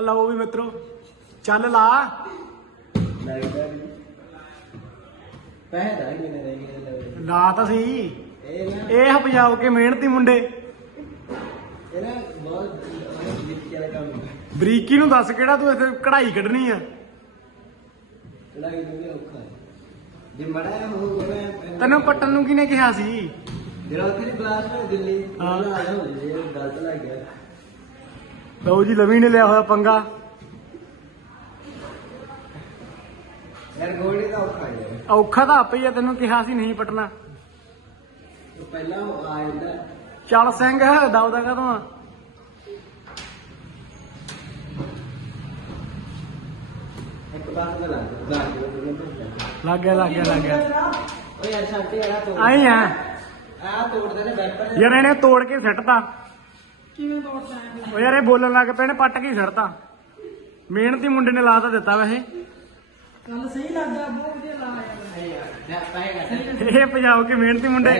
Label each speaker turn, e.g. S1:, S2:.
S1: ਲਓ ਵੀ ਮਿੱਤਰੋ ਚੱਲ ਲਾ।
S2: ਲੱਗਦਾ ਨਹੀਂ ਪੈਸੇ ਦਾ ਕਿੰਨੇ ਦੇ ਕਿੰਨੇ
S1: ਲਾ ਤਾਂ ਸੀ
S2: ਇਹ ਨਾ
S1: ਇਹ ਪੰਜਾਬ ਕੇ ਮਿਹਨਤੀ ਮੁੰਡੇ।
S2: ਇਹ ਨਾ ਬਹੁਤ ਜਿੱਤ ਵਾਲਾ ਕੰਮ ਹੈ
S1: ਬਰੀਕੀ ਨੂੰ ਦੱਸ ਕਿਹੜਾ ਤੂੰ ਇੱਥੇ ਕਢਾਈ ਕੱਢਣੀ ਆ?
S2: ਲੜਾਈ ਨੂੰ ਵੀ ਔਖਾ ਹੈ ਜੇ ਮੜਾ ਹੋ ਗਿਆ
S1: ਤੈਨੂੰ ਪੱਟਣ ਨੂੰ ਕਿਹਨੇ ਕਿਹਾ ਸੀ?
S2: ਜਿਹੜਾ ਉੱਥੇ ਕਲਾਸ ਵਿੱਚ ਦਿੱਲੀ।
S1: ਹਾਂ।
S2: ਉਹਦਾ ਆ ਹੋ ਜੇ ਗਲਤ ਲੱਗ ਗਿਆ।
S1: ਲਓ ਜੀ ਲਵੀ ਨੇ ਲਿਆ ਹੋਇਆ ਪੰਗਾ।
S2: ਯਾਰ ਗੋਲੀ ਦਾ ਔਖਾ ਹੈ
S1: ਔਖਾ ਤਾਂ ਆਪੇ ਹੀ ਆ ਤੈਨੂੰ ਕਿਹਾ ਸੀ ਨਹੀਂ ਪਟਣਾ।
S2: ਪਹਿਲਾਂ ਆ ਜਾਂਦਾ।
S1: ਚੱਲ ਸਿੰਘ ਦਵਦਾ ਕਦੋਂ ਆ?
S2: ਇੱਕ ਬਾਤ ਦਾ ਲੱਗ ਗਿਆ
S1: ਲੱਗ ਗਿਆ ਲੱਗ ਗਿਆ ਲੱਗ ਗਿਆ।
S2: ਓ ਯਾਰ ਛਾਤੀ ਆ ਤੋੜ।
S1: ਆਈ ਆ।
S2: ਆ ਤੋੜਦੇ ਨੇ ਬੈਪਰ
S1: ਯਾਰ ਇਹਨੇ ਤੋੜ ਕੇ ਸਿੱਟਤਾ। ਕਿਵੇਂ ਓ ਯਾਰ ਇਹ ਬੋਲਣ ਲੱਗ ਪਏ ਨੇ ਪੱਟ ਕੇ ਸਿੱਟਤਾ ਮਿਹਨਤੀ ਮੁੰਡੇ ਨੇ ਲਾ ਤਾਂ ਦਿੱਤਾ ਵੈਸੇ।
S3: ਕੱਲ ਸਹੀ ਲੱਗਦਾ ਬਹੁਤ ਵਧੀਆ ਲਾ ਯਾਰ
S2: ਯਾਰ ਪੈਸੇ ਕੱਟ
S1: ਇਹ ਪੰਜਾਬ ਕੇ ਮਿਹਨਤੀ ਮੁੰਡੇ।